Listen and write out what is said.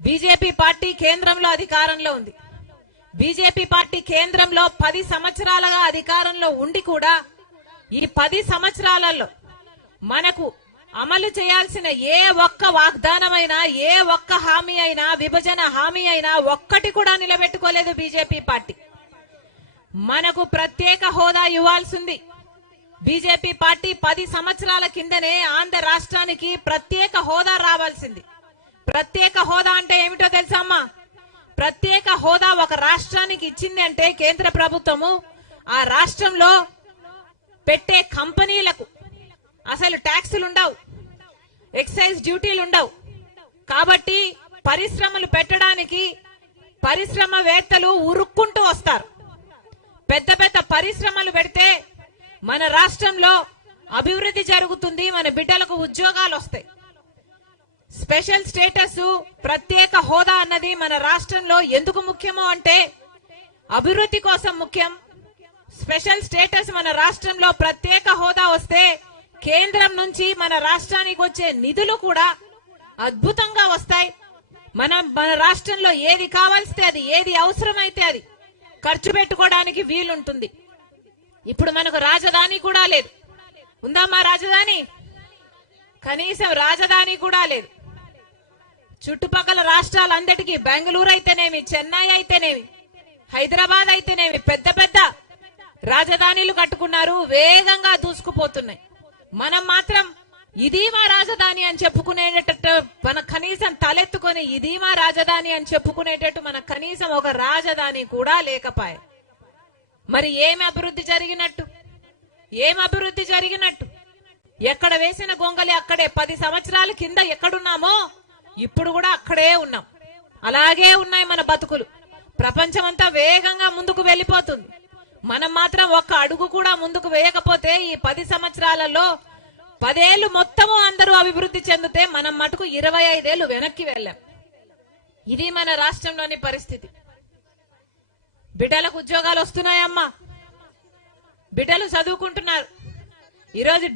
BJP party కేంద్రంలో అధికారంలో ఉంది. బీజేపీ పార్టీ కేంద్రంలో పది సంవత్సరాలుగా అధికారంలో ఉండి కూడా ఈ పది సంవత్సరాలలో మనకు అమలు చేయాల్సిన ఏ ఒక్క వాగ్దానమైనా ఏ ఒక్క హామీ అయినా విభజన హామీ అయినా ఒక్కటి కూడా నిలబెట్టుకోలేదు బీజేపీ పార్టీ. మనకు ప్రత్యేక హోదా ఇవ్వాల్సింది బీజేపీ పార్టీ పది సంవత్సరాల కిందనే ఆంధ్ర రాష్ట్రానికి ప్రత్యేక హోదా రావాల్సింది. ప్రత్యేక హోదా అంటే ఏమిటో తెలుసమ్మా ప్రత్యేక హోదా ఒక రాష్ట్రానికి ఇచ్చింది అంటే కేంద్ర ప్రభుత్వము ఆ రాష్ట్రంలో పెట్టే కంపెనీలకు అసలు ట్యాక్సులు ఉండవు ఎక్సైజ్ డ్యూటీలు ఉండవు. కాబట్టి పరిశ్రమలు పెట్టడానికి పరిశ్రమవేత్తలు ఉరుక్కుంటూ వస్తారు. పెద్ద పెద్ద పరిశ్రమలు పెడితే మన రాష్ట్రంలో అభివృద్ధి జరుగుతుంది మన బిడ్డలకు ఉద్యోగాలు వస్తాయి. స్పెషల్ స్టేటస్ ప్రత్యేక హోదా అన్నది మన రాష్ట్రంలో ఎందుకు ముఖ్యమో అంటే అభివృద్ధి కోసం ముఖ్యం. స్పెషల్ స్టేటస్ మన రాష్ట్రంలో ప్రత్యేక హోదా వస్తే కేంద్రం నుంచి మన రాష్ట్రానికి వచ్చే నిధులు కూడా అద్భుతంగా వస్తాయి. మనం మన రాష్ట్రంలో ఏది కావాల్సితే అది ఏది అవసరమైతే అది ఖర్చు పెట్టుకోవడానికి వీలుంటుంది. ఇప్పుడు మనకు రాజధాని కూడా లేదు. ఉందమ్మా రాజధాని? కనీసం రాజధాని కూడా లేదు. చుట్టుపక్కల రాష్ట్రాలందరికీ బెంగళూరు అయితేనేమి చెన్నై అయితేనేమి హైదరాబాద్ అయితేనేమి పెద్ద పెద్ద రాజధానిలు కట్టుకున్నారు వేగంగా దూసుకుపోతున్నాయి. మనం మాత్రం ఇది మా రాజధాని అని చెప్పుకునేటట్టు మన కనీసం తలెత్తుకొని ఇది మా రాజధాని అని చెప్పుకునేటట్టు మన కనీసం ఒక రాజధాని కూడా లేకపాయ. మరి ఏమి అభివృద్ధి జరిగినట్టు? ఏం అభివృద్ధి జరిగినట్టు? ఎక్కడ వేసిన గొంగలి అక్కడే పది సంవత్సరాల కింద ఎక్కడున్నామో ఇప్పుడు కూడా అక్కడే ఉన్నాం. అలాగే ఉన్నాయి మన బతుకులు. ప్రపంచమంతా వేగంగా ముందుకు వెళ్ళిపోతుంది. మనం మాత్రం ఒక్క అడుగు కూడా ముందుకు వేయకపోతే ఈ పది సంవత్సరాలలో పదేళ్ళు మొత్తము అందరూ అభివృద్ధి చెందితే మనం మటుకు ఇరవై ఐదేళ్ళు వెనక్కి వెళ్ళాం. ఇది మన రాష్ట్రంలోని పరిస్థితి. బిడ్డలకు ఉద్యోగాలు వస్తున్నాయమ్మా. బిడ్డలు చదువుకుంటున్నారు. ఈరోజు